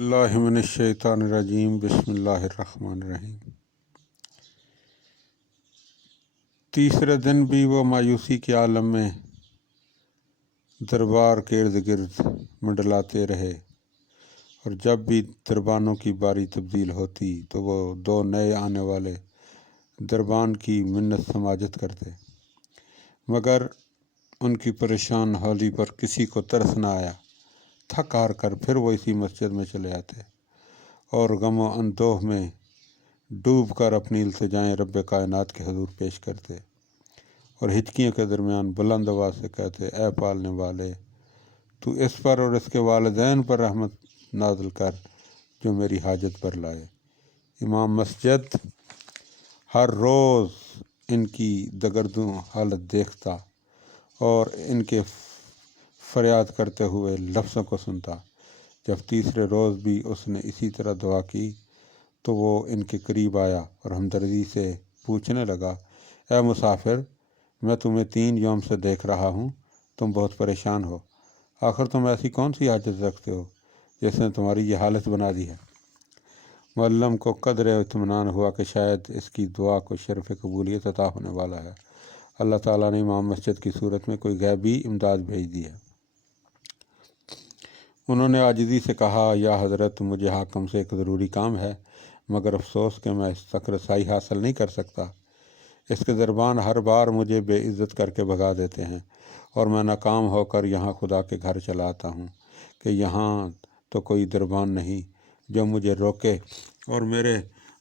باللہ من الشیطان الرجیم بسم اللہ الرحمن الرحیم۔ تیسرے دن بھی وہ مایوسی کے عالم میں دربار کے ارد گرد منڈلاتے رہے، اور جب بھی دربانوں کی باری تبدیل ہوتی تو وہ دو نئے آنے والے دربان کی منت سماجت کرتے، مگر ان کی پریشان حالی پر کسی کو ترس نہ آیا۔ تھک ہار کر پھر وہ اسی مسجد میں چلے آتے اور غم و اندوہ میں ڈوب کر اپنی التجائیں رب کائنات کے حضور پیش کرتے، اور ہچکیوں کے درمیان بلند آواز سے کہتے، اے پالنے والے، تو اس پر اور اس کے والدین پر رحمت نازل کر جو میری حاجت پر لائے۔ امام مسجد ہر روز ان کی دگردوں حالت دیکھتا اور ان کے فریاد کرتے ہوئے لفظوں کو سنتا۔ جب تیسرے روز بھی اس نے اسی طرح دعا کی تو وہ ان کے قریب آیا اور ہمدردی سے پوچھنے لگا، اے مسافر، میں تمہیں 3 یوم سے دیکھ رہا ہوں، تم بہت پریشان ہو، آخر تم ایسی کون سی حاجت رکھتے ہو جس نے تمہاری یہ حالت بنا دی ہے؟ معلم کو قدر اطمینان ہوا کہ شاید اس کی دعا کو شرف قبولیت عطا ہونے والا ہے۔ اللہ تعالیٰ نے امام مسجد کی صورت میں کوئی غیبی امداد بھیج دی ہے۔ انہوں نے عاجزی سے کہا، یا حضرت، مجھے حاکم سے ایک ضروری کام ہے، مگر افسوس کہ میں اس تک رسائی حاصل نہیں کر سکتا۔ اس کے دربان ہر بار مجھے بے عزت کر کے بھگا دیتے ہیں، اور میں ناکام ہو کر یہاں خدا کے گھر چلا آتا ہوں کہ یہاں تو کوئی دربان نہیں جو مجھے روکے اور میرے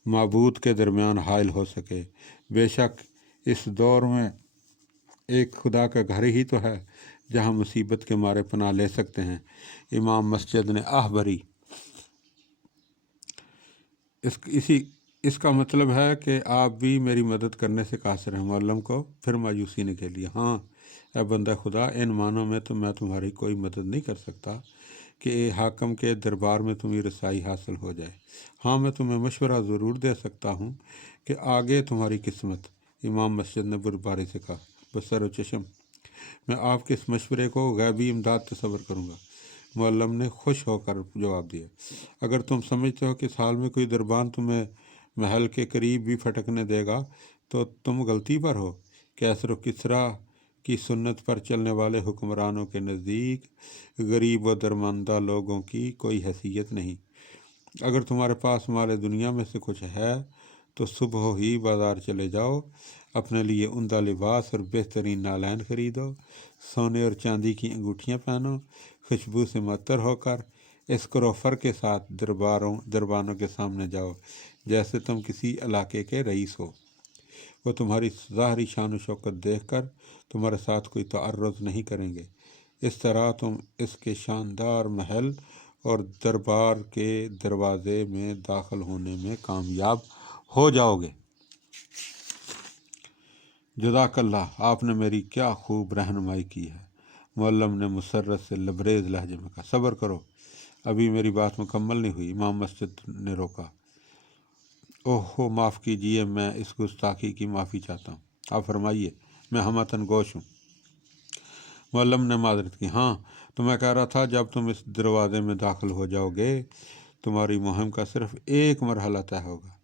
معبود کے درمیان حائل ہو سکے۔ بے شک اس دور میں ایک خدا کا گھر ہی تو ہے جہاں مصیبت کے مارے پناہ لے سکتے ہیں۔ امام مسجد نے آہ بھری۔ اس کا مطلب ہے کہ آپ بھی میری مدد کرنے سے قاصر ہیں۔ معلم کو پھر مایوسی نے کہہ لیا، ہاں اے بندہ خدا، ان معنوں میں تو میں تمہاری کوئی مدد نہیں کر سکتا کہ حاکم کے دربار میں تمہیں رسائی حاصل ہو جائے۔ ہاں میں تمہیں مشورہ ضرور دے سکتا ہوں کہ آگے تمہاری قسمت۔ امام مسجد نے بردباری سے کہا، بسر و چشم، میں آپ کے اس مشورے کو غیبی امداد تصور کروں گا۔ معلم نے خوش ہو کر جواب دیا، اگر تم سمجھتے ہو کہ اس حال میں کوئی دربان تمہیں محل کے قریب بھی پھٹکنے دے گا تو تم غلطی پر ہو۔ کیسر و کسریٰ کی سنت پر چلنے والے حکمرانوں کے نزدیک غریب و درماندہ لوگوں کی کوئی حیثیت نہیں۔ اگر تمہارے پاس مال دنیا میں سے کچھ ہے تو صبح ہی بازار چلے جاؤ، اپنے لیے عمدہ لباس اور بہترین نالین خریدو، سونے اور چاندی کی انگوٹھیاں پہنو، خوشبو سے معطر ہو کر اس کروفر کے ساتھ دربانوں کے سامنے جاؤ جیسے تم کسی علاقے کے رئیس ہو۔ وہ تمہاری ظاہری شان و شوکت دیکھ کر تمہارے ساتھ کوئی تعرض نہیں کریں گے۔ اس طرح تم اس کے شاندار محل اور دربار کے دروازے میں داخل ہونے میں کامیاب ہو جاؤ گے۔ جزاک اللہ، آپ نے میری کیا خوب رہنمائی کی ہے۔ معلم نے مسرت سے لبریز لہجے میں کہا، صبر کرو، ابھی میری بات مکمل نہیں ہوئی۔ امام مسجد نے روکا، اوہ معاف کیجیے، میں اس گستاخی کی معافی چاہتا ہوں، آپ فرمائیے، میں ہمتاً گوش ہوں۔ معلم نے معذرت کی، ہاں تو میں کہہ رہا تھا، جب تم اس دروازے میں داخل ہو جاؤ گے تمہاری مہم کا صرف ایک مرحلہ طے ہوگا۔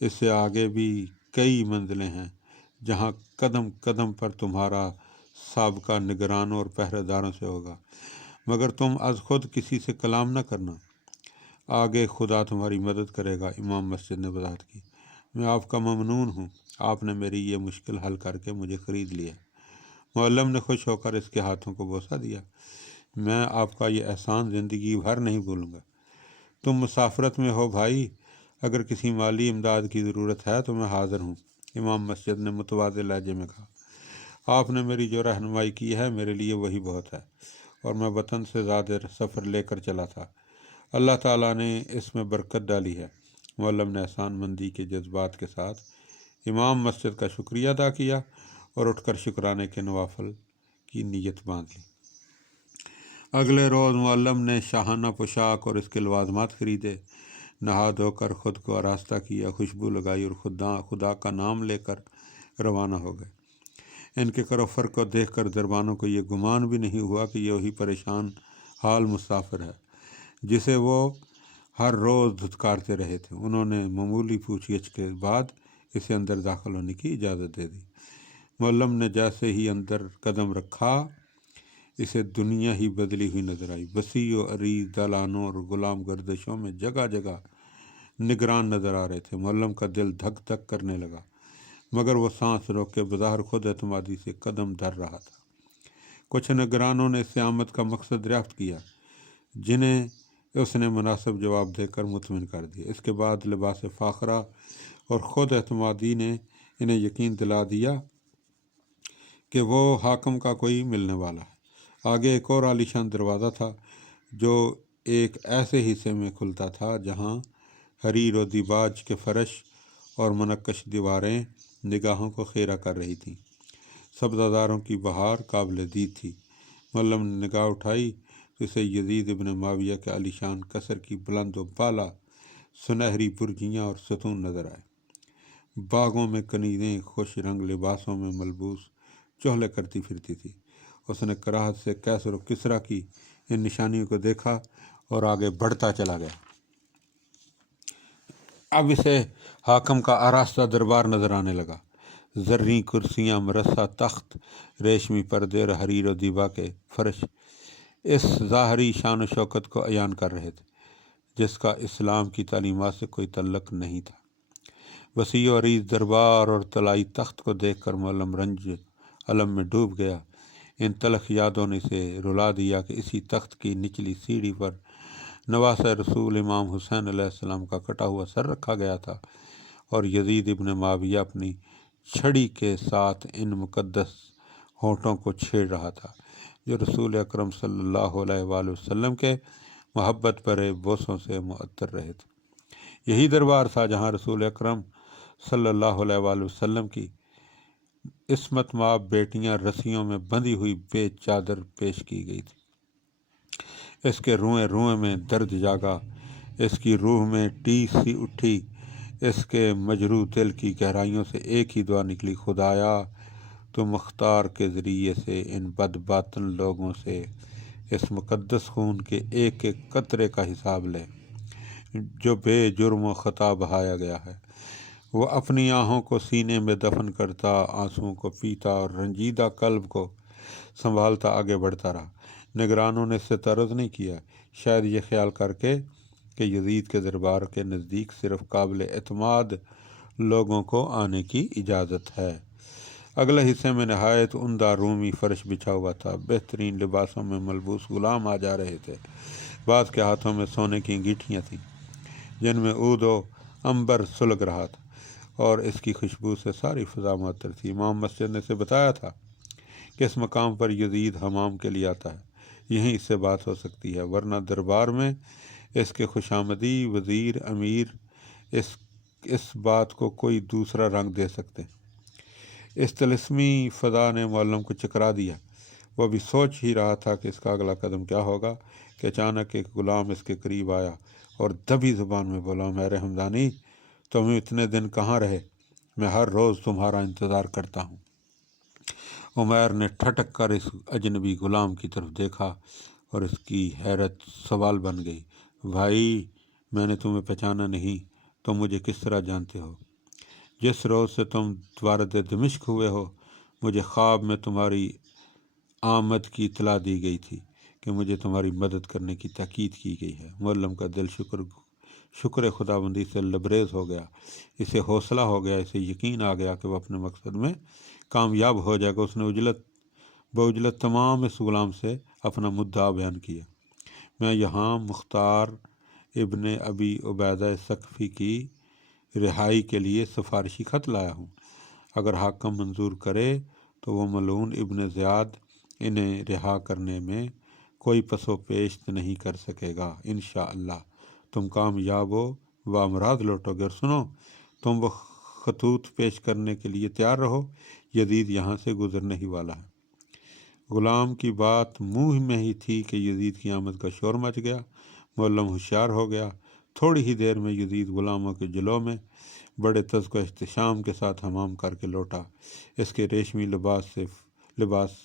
اس سے آگے بھی کئی منزلیں ہیں جہاں قدم قدم پر تمہارا سابقہ نگرانوں اور پہرے داروں سے ہوگا، مگر تم از خود کسی سے کلام نہ کرنا، آگے خدا تمہاری مدد کرے گا۔ امام مسجد نے وضاحت کی، میں آپ کا ممنون ہوں، آپ نے میری یہ مشکل حل کر کے مجھے خرید لیا۔ معلم نے خوش ہو کر اس کے ہاتھوں کو بوسہ دیا، میں آپ کا یہ احسان زندگی بھر نہیں بھولوں گا۔ تم مسافرت میں ہو بھائی، اگر کسی مالی امداد کی ضرورت ہے تو میں حاضر ہوں۔ امام مسجد نے متواضع لہجے میں کہا، آپ نے میری جو رہنمائی کی ہے میرے لیے وہی بہت ہے، اور میں وطن سے زیادہ سفر لے کر چلا تھا، اللہ تعالیٰ نے اس میں برکت ڈالی ہے۔ معلم نے احسان مندی کے جذبات کے ساتھ امام مسجد کا شکریہ ادا کیا اور اٹھ کر شکرانے کے نوافل کی نیت باندھ لی۔ اگلے روز معلم نے شاہانہ پوشاک اور اس کے لوازمات خریدے، نہا دھو کر خود کو آراستہ کیا، خوشبو لگائی اور خدا کا نام لے کر روانہ ہو گئے۔ ان کے کروفر کو دیکھ کر دربانوں کو یہ گمان بھی نہیں ہوا کہ یہ وہی پریشان حال مسافر ہے جسے وہ ہر روز دھتکارتے رہے تھے۔ انہوں نے معمولی پوچھ گچھ کے بعد اسے اندر داخل ہونے کی اجازت دے دی۔ معلم نے جیسے ہی اندر قدم رکھا اسے دنیا ہی بدلی ہوئی نظر آئی۔ وسیع و عریض دالانوں اور غلام گردشوں میں جگہ جگہ نگران نظر آ رہے تھے۔ معلم کا دل دھک دھک کرنے لگا، مگر وہ سانس روک کے بظاہر خود اعتمادی سے قدم دھر رہا تھا۔ کچھ نگرانوں نے اس سے آمد کا مقصد دریافت کیا، جنہیں اس نے مناسب جواب دے کر مطمئن کر دیا۔ اس کے بعد لباس فاخرہ اور خود اعتمادی نے انہیں یقین دلا دیا کہ وہ حاکم کا کوئی ملنے والا ہے۔ آگے ایک اور عالیشان دروازہ تھا جو ایک ایسے حصے میں کھلتا تھا جہاں حریر و دیباج کے فرش اور منقش دیواریں نگاہوں کو خیرہ کر رہی تھیں۔ سبزاداروں کی بہار قابل دید تھی۔ معلم نے نگاہ اٹھائی تو اسے یزید ابن معاویہ کے عالیشان قصر کی بلند و بالا سنہری برجیاں اور ستون نظر آئے۔ باغوں میں کنیزیں خوش رنگ لباسوں میں ملبوس چہلے کرتی پھرتی تھی۔ اس نے کراہت سے کیسر و کسریٰ کی ان نشانیوں کو دیکھا اور آگے بڑھتا چلا گیا۔ اب اسے حاکم کا آراستہ دربار نظر آنے لگا۔ زرعی کرسیاں، مرصع تخت، ریشمی پردے اور حریر و دیبا کے فرش اس ظاہری شان و شوکت کو عیان کر رہے تھے جس کا اسلام کی تعلیمات سے کوئی تعلق نہیں تھا۔ وسیع و عریض دربار اور طلائی تخت کو دیکھ کر معلم رنج علم میں ڈوب گیا۔ ان تلخ یادوں نے اسے رلا دیا کہ اسی تخت کی نچلی سیڑھی پر نواسہ رسول امام حسین علیہ السلام کا کٹا ہوا سر رکھا گیا تھا اور یزید ابن معاویہ اپنی چھڑی کے ساتھ ان مقدس ہونٹوں کو چھیڑ رہا تھا جو رسول اکرم صلی اللہ علیہ وآلہ وسلم کے محبت بھرے بوسوں سے معطر رہے تھے۔ یہی دربار تھا جہاں رسول اکرم صلی اللہ علیہ وآلہ وسلم کی عصمت مآب بیٹیاں رسیوں میں بندھی ہوئی بے چادر پیش کی گئی تھی۔ اس کے روئیں روئیں میں درد جاگا، اس کی روح میں ٹیس سی اٹھی، اس کے مجروح دل کی گہرائیوں سے ایک ہی دعا نکلی، خدایا تو مختار کے ذریعے سے ان بد باطن لوگوں سے اس مقدس خون کے ایک ایک قطرے کا حساب لے جو بے جرم و خطا بہایا گیا ہے۔ وہ اپنی آہوں کو سینے میں دفن کرتا، آنسوؤں کو پیتا اور رنجیدہ قلب کو سنبھالتا آگے بڑھتا رہا۔ نگرانوں نے اس سے تعرض نہیں کیا، شاید یہ خیال کر کے کہ یزید کے دربار کے نزدیک صرف قابل اعتماد لوگوں کو آنے کی اجازت ہے۔ اگلے حصے میں نہایت عمدہ رومی فرش بچھا ہوا تھا۔ بہترین لباسوں میں ملبوس غلام آ جا رہے تھے۔ بعض کے ہاتھوں میں سونے کی انگیٹھیاں تھیں جن میں عود و عنبر سلگ رہا تھا اور اس کی خوشبو سے ساری فضا معطر تھی۔ امام مسجد نے اسے بتایا تھا کہ اس مقام پر یزید حمام کے لیے آتا ہے، یہیں اس سے بات ہو سکتی ہے، ورنہ دربار میں اس کے خوشامدی وزیر امیر اس بات کو کوئی دوسرا رنگ دے سکتے۔ اس طلسمی فضا نے معلم کو چکرا دیا۔ وہ بھی سوچ ہی رہا تھا کہ اس کا اگلا قدم کیا ہوگا کہ اچانک ایک غلام اس کے قریب آیا اور دبی زبان میں بولا، میرے ہمدانی، تم اتنے دن کہاں رہے؟ میں ہر روز تمہارا انتظار کرتا ہوں۔ عمیر نے ٹھٹک کر اس اجنبی غلام کی طرف دیکھا اور اس کی حیرت سوال بن گئی۔ بھائی، میں نے تمہیں پہچانا نہیں، تم مجھے کس طرح جانتے ہو؟ جس روز سے تم وارد دمشق ہوئے ہو مجھے خواب میں تمہاری آمد کی اطلاع دی گئی تھی کہ مجھے تمہاری مدد کرنے کی تاکید کی گئی ہے۔ معلم کا دل شکر خداوندی سے لبریز ہو گیا۔ اسے حوصلہ ہو گیا، اسے یقین آ گیا کہ وہ اپنے مقصد میں کامیاب ہو جائے گا۔ اس نے بعجلت تمام اس غلام سے اپنا مدعا بیان کیا۔ میں یہاں مختار ابن ابی عبیدہ ثقفی کی رہائی کے لیے سفارشی خط لایا ہوں۔ اگر حاکم منظور کرے تو وہ ملعون ابن زیاد انہیں رہا کرنے میں کوئی پس و پیش نہیں کر سکے گا۔ انشاءاللہ تم کامیاب و امراض لوٹو گے۔ اور سنو، تم وہ خطوط پیش کرنے کے لیے تیار رہو، یزید یہاں سے گزرنے ہی والا ہے۔ غلام کی بات منہ میں ہی تھی کہ یزید کی آمد کا شور مچ گیا۔ معلم ہوشیار ہو گیا۔ تھوڑی ہی دیر میں یزید غلاموں کے جلو میں بڑے تذک و احتشام کے ساتھ حمام کر کے لوٹا۔ اس کے ریشمی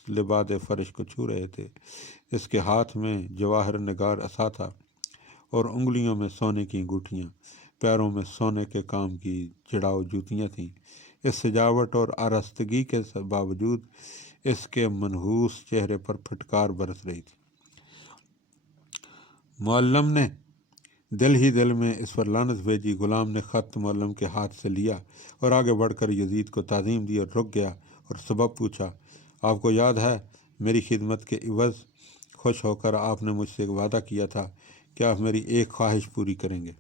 لباد فرش کو چھو رہے تھے۔ اس کے ہاتھ میں جواہر نگار عصا تھا اور انگلیوں میں سونے کی انگوٹھیاں، پیروں میں سونے کے کام کی جڑاؤ جوتیاں تھیں۔ اس سجاوٹ اور آراستگی کے باوجود اس کے منحوس چہرے پر پھٹکار برس رہی تھی۔ معلم نے دل ہی دل میں اس پر لعنت بھیجی۔ غلام نے خط معلم کے ہاتھ سے لیا اور آگے بڑھ کر یزید کو تعظیم دی اور رک گیا اور سبب پوچھا۔ آپ کو یاد ہے میری خدمت کے عوض خوش ہو کر آپ نے مجھ سے ایک وعدہ کیا تھا کہ آپ میری ایک خواہش پوری کریں گے؟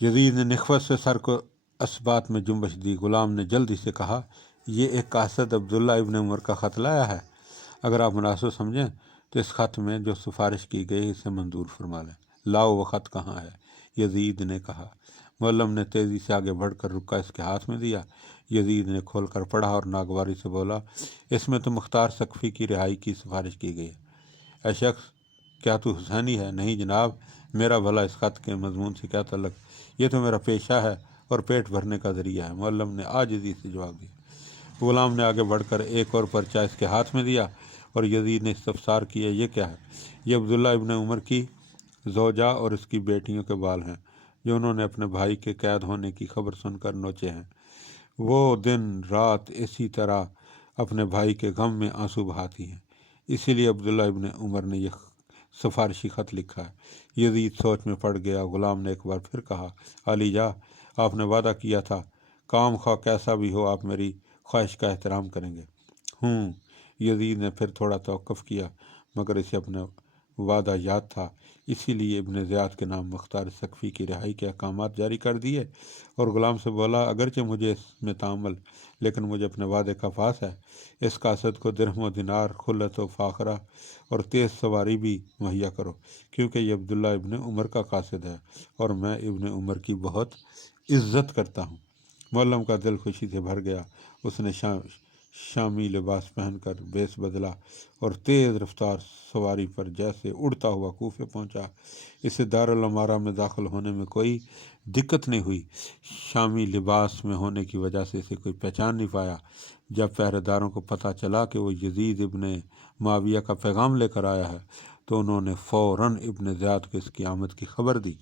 یزید نے نخوت سے سر کو اس بات میں جنبش دی۔ غلام نے جلدی سے کہا، یہ ایک قاصد عبداللہ ابن عمر کا خط لایا ہے۔ اگر آپ مناسب سمجھیں تو اس خط میں جو سفارش کی گئی اسے منظور فرما لیں۔ لاؤ وہ خط کہاں ہے؟ یزید نے کہا۔ معلم نے تیزی سے آگے بڑھ کر رکا اس کے ہاتھ میں دیا۔ یزید نے کھول کر پڑھا اور ناگواری سے بولا، اس میں تو مختار ثقفی کی رہائی کی سفارش کی گئی ہے۔ اے شخص، کیا تو حسینی ہے؟ نہیں جناب، میرا بھلا اس خط کے مضمون سے کیا تعلق؟ یہ تو میرا پیشہ ہے اور پیٹ بھرنے کا ذریعہ ہے، معلم نے عاجزی سے جواب دیا۔ غلام نے آگے بڑھ کر ایک اور پرچہ اس کے ہاتھ میں دیا اور یزید نے استفسار کیا، یہ کیا ہے؟ یہ عبداللہ ابن عمر کی زوجہ اور اس کی بیٹیوں کے بال ہیں جو انہوں نے اپنے بھائی کے قید ہونے کی خبر سن کر نوچے ہیں۔ وہ دن رات اسی طرح اپنے بھائی کے غم میں آنسو بہاتی ہیں، اسی لیے عبداللہ ابن عمر نے یہ سفارشی خط لکھا ہے۔ یزید سوچ میں پڑ گیا۔ غلام نے ایک بار پھر کہا، علی جا، آپ نے وعدہ کیا تھا کام خواہ کیسا بھی ہو آپ میری خواہش کا احترام کریں گے۔ یزید نے پھر تھوڑا توقف کیا، مگر اسے اپنا وعدہ یاد تھا، اسی لیے ابن زیاد کے نام مختار ثقفی کی رہائی کے احکامات جاری کر دیے اور غلام سے بولا، اگرچہ مجھے اس میں تعمل لیکن مجھے اپنے وعدے کا پاس ہے۔ اس قاصد کو درہم و دینار، خلت و فاخرہ اور تیز سواری بھی مہیا کرو، کیونکہ یہ عبداللہ ابن عمر کا قاصد ہے اور میں ابن عمر کی بہت عزت کرتا ہوں۔ معلم کا دل خوشی سے بھر گیا۔ اس نے شامی لباس پہن کر بیس بدلا اور تیز رفتار سواری پر جیسے اڑتا ہوا کوفے پہنچا۔ اسے دارالامارہ میں داخل ہونے میں کوئی دقت نہیں ہوئی۔ شامی لباس میں ہونے کی وجہ سے اسے کوئی پہچان نہیں پایا۔ جب پہرے داروں کو پتہ چلا کہ وہ یزید ابن معاویہ کا پیغام لے کر آیا ہے تو انہوں نے فوراً ابن زیاد کو اس کی آمد کی خبر دی۔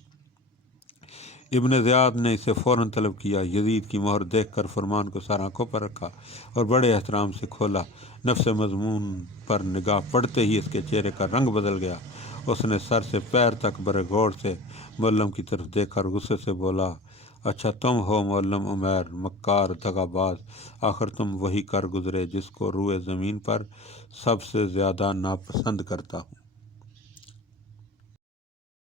ابن زیاد نے اسے فوراً طلب کیا۔ یزید کی مہر دیکھ کر فرمان کو سر آنکھوں پر رکھا اور بڑے احترام سے کھولا۔ نفس مضمون پر نگاہ پڑتے ہی اس کے چہرے کا رنگ بدل گیا۔ اس نے سر سے پیر تک بڑے غور سے معلم کی طرف دیکھ کر غصے سے بولا، اچھا تم ہو معلم عمیر، مکار، دغا باز، آخر تم وہی کر گزرے جس کو روئے زمین پر سب سے زیادہ ناپسند کرتا ہوں۔